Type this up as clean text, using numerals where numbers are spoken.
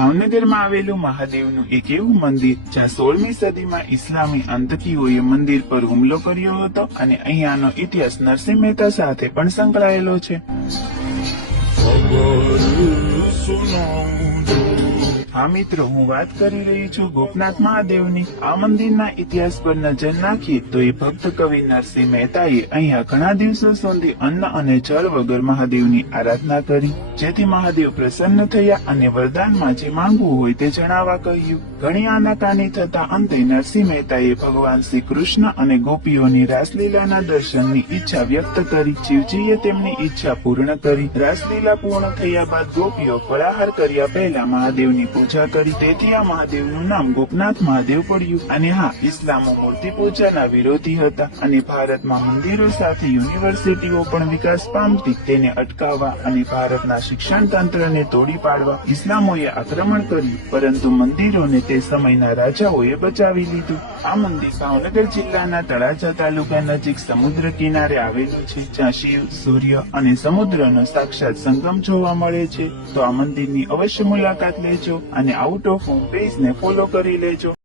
ભાવનગરમાં આવેલું મહાદેવનું એક એવું મંદિર જ્યાં 16મી સદીમાં ઇસ્લામી આતંકીઓએ મંદિર પર હુમલો કર્યો હતો અને અહીંયાનો ઇતિહાસ નરસિંહ મહેતા સાથે પણ સંકળાયેલો છે। હા મિત્રો, હું વાત કરી રહી છું ગોપનાથ મહાદેવની। આ મંદિરના ઇતિહાસ પર નજર નાખીએ તો એ ભક્ત કવિ નરસિંહ મહેતાએ અહીંયા ઘણા દિવસો સુધી અન્ન અને જળ વગર મહાદેવની આરાધના કરી, જેથી મહાદેવ પ્રસન્ન થયા અને વરદાનમાં જે માંગવું હોય તે જણાવવા કહ્યું। ઘણી આનાકાની થતા અંતે નરસિંહ મહેતાએ ભગવાન શ્રી કૃષ્ણ અને ગોપીઓની રાસલીલાના દર્શનની ઈચ્છા વ્યક્ત કરી। શિવજીએ તેમની ઈચ્છા પૂર્ણ કરી। રાસલીલા પૂર્ણ થયા બાદ ગોપીઓ ફળાહાર કર્યા પહેલા મહાદેવની પૂજા કરી, તેથી આ મહાદેવનું નામ ગોપનાથ મહાદેવ પડ્યું। અને હા, ઇસ્લામો મૂર્તિ પૂજાના વિરોધી હતા અને ભારતમાં મંદિરો સાથે યુનિવર્સિટીઓ પણ વિકાસ પામતી, તેને અટકાવવા અને ભારતના શિક્ષણ તંત્રને તોડી પાડવા ઇસ્લામોએ આક્રમણ કર્યું, પરંતુ મંદિરોને તે સમયના રાજાઓએ બચાવી લીધું। આ મંદિર ભાવનગર જિલ્લાના તળાજા તાલુકા નજીક સમુદ્ર કિનારે આવેલું છે, જ્યાં શિવ, સૂર્ય અને સમુદ્રનો સાક્ષાત સંગમ જોવા મળે છે। તો આ મંદિરની અવશ્ય મુલાકાત લેજો અને આઉટ ઓફ હોમ પેજને ફોલો કરી લેજો।